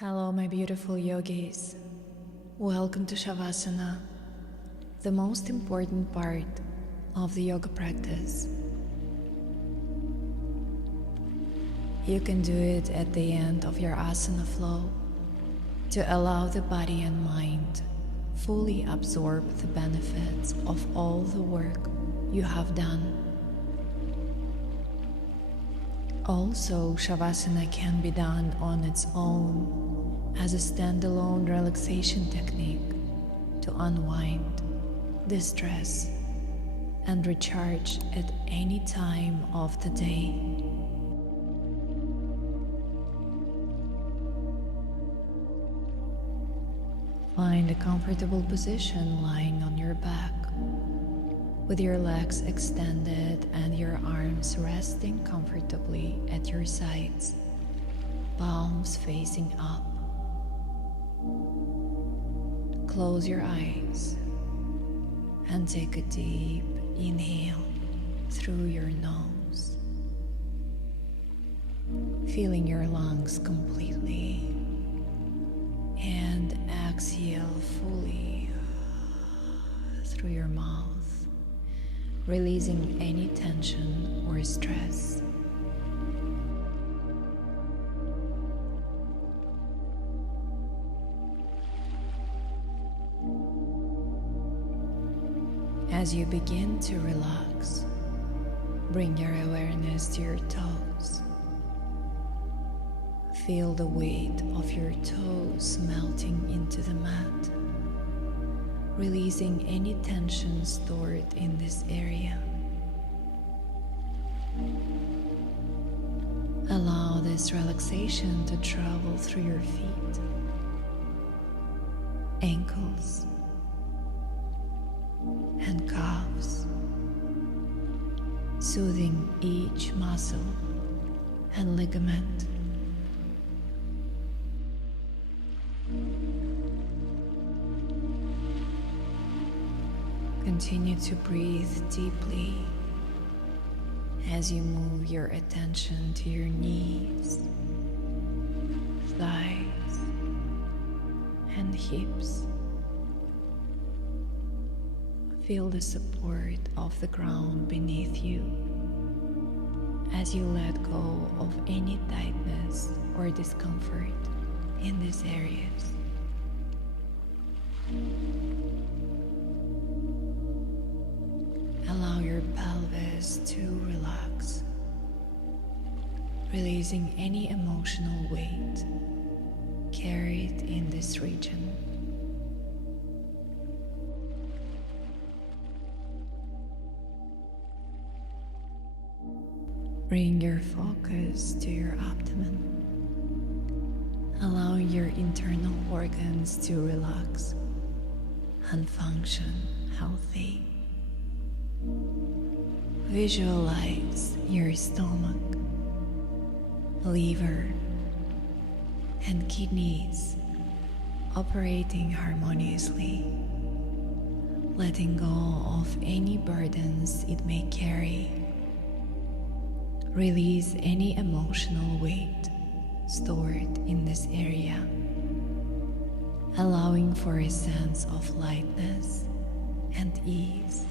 Hello, my beautiful yogis. Welcome to Shavasana, the most important part of the yoga practice. You can do it at the end of your asana flow to allow the body and mind fully absorb the benefits of all the work you have done. Also, Shavasana can be done on its own as a standalone relaxation technique to unwind, distress, and recharge at any time of the day. Find a comfortable position lying on your back, with your legs extended and your arms resting comfortably at your sides, palms facing up. Close your eyes and take a deep inhale through your nose, filling your lungs completely, and exhale fully through your mouth, releasing any tension or stress. As you begin to relax, bring your awareness to your toes. Feel the weight of your toes melting into the mat, releasing any tension stored in this area. Allow this relaxation to travel through your feet, ankles, and calves, soothing each muscle and ligament. Continue to breathe deeply as you move your attention to your knees, thighs, and hips. Feel the support of the ground beneath you as you let go of any tightness or discomfort in these areas. Allow your pelvis to relax, releasing any emotional weight carried in this region. Bring your focus to your abdomen, allowing your internal organs to relax and function healthy. Visualize your stomach, liver, and kidneys operating harmoniously, letting go of any burdens it may carry. Release any emotional weight stored in this area, allowing for a sense of lightness and ease.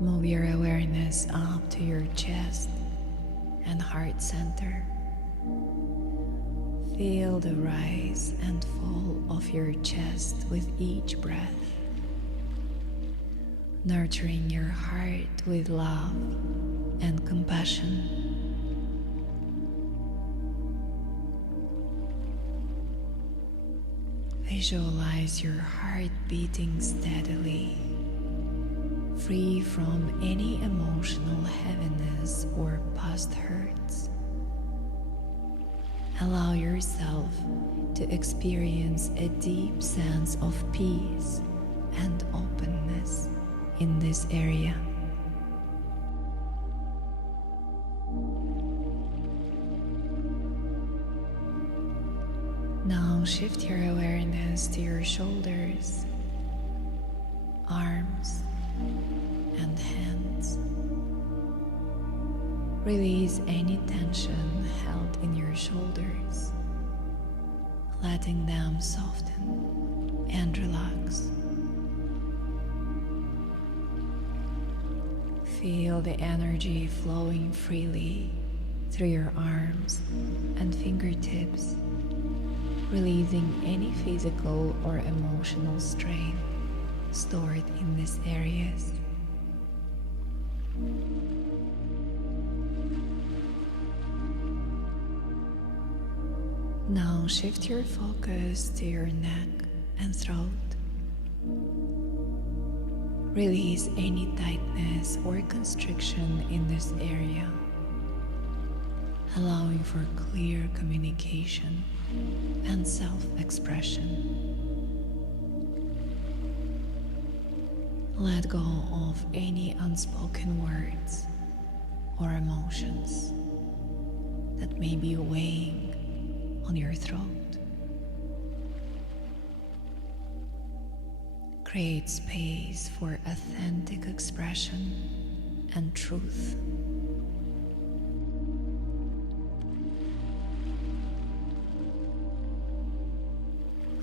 Move your awareness up to your chest and heart center. Feel the rise and fall of your chest with each breath, nurturing your heart with love and compassion. Visualize your heart beating steadily, free from any emotional heaviness or past hurts. Allow yourself to experience a deep sense of peace and openness in this area. Now shift your awareness to your shoulders, arms, and hands. Release any tension held in your shoulders, letting them soften and relax. Feel the energy flowing freely through your arms and fingertips, releasing any physical or emotional strain stored in these areas. Now shift your focus to your neck and throat. Release any tightness or constriction in this area, allowing for clear communication and self-expression. Let go of any unspoken words or emotions that may be weighing on your throat. Create space for authentic expression and truth.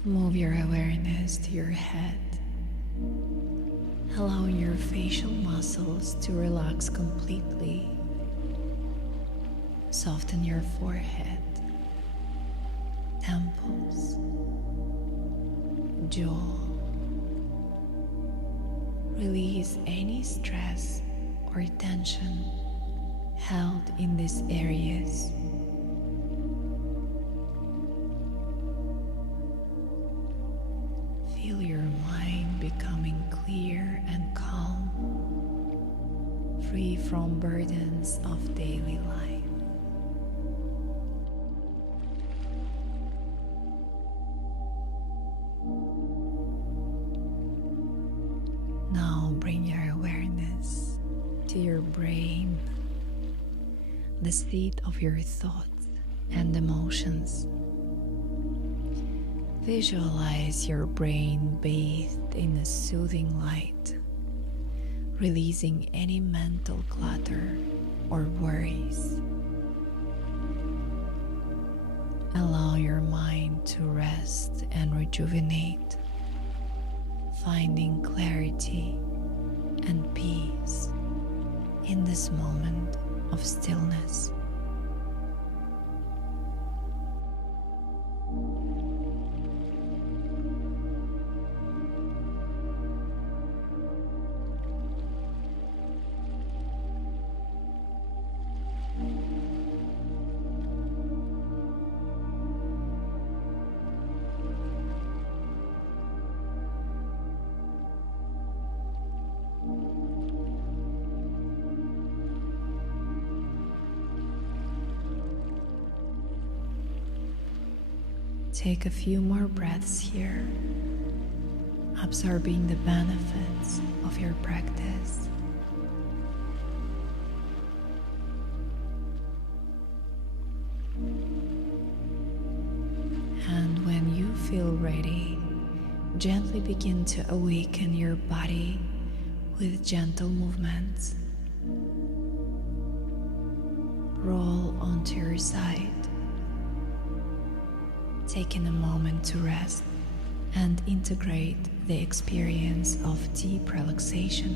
Move your awareness to your head, allowing your facial muscles to relax completely. Soften your forehead, temples, jaw. Release any stress or tension held in these areas. Feel your mind becoming clear and calm, free from burdens of daily life. Now bring your awareness to your brain, the seat of your thoughts and emotions. Visualize your brain bathed in a soothing light, releasing any mental clutter or worries. Allow your mind to rest and rejuvenate, finding clarity and peace in this moment of stillness. Take a few more breaths here, absorbing the benefits of your practice. And when you feel ready, gently begin to awaken your body with gentle movements. Roll onto your side, taking a moment to rest and integrate the experience of deep relaxation.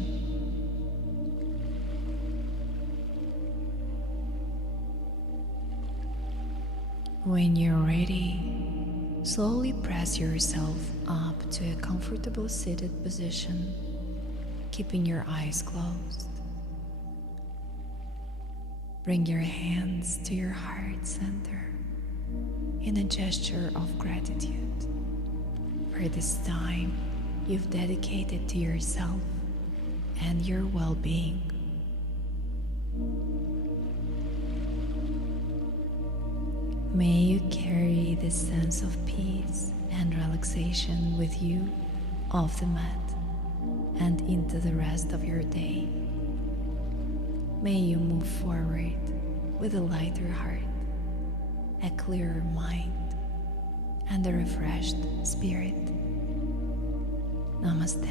When you're ready, slowly press yourself up to a comfortable seated position, keeping your eyes closed. Bring your hands to your heart center in a gesture of gratitude for this time you've dedicated to yourself and your well-being. May you carry this sense of peace and relaxation with you off the mat and into the rest of your day. May you move forward with a lighter heart, a clearer mind, and a refreshed spirit. Namaste.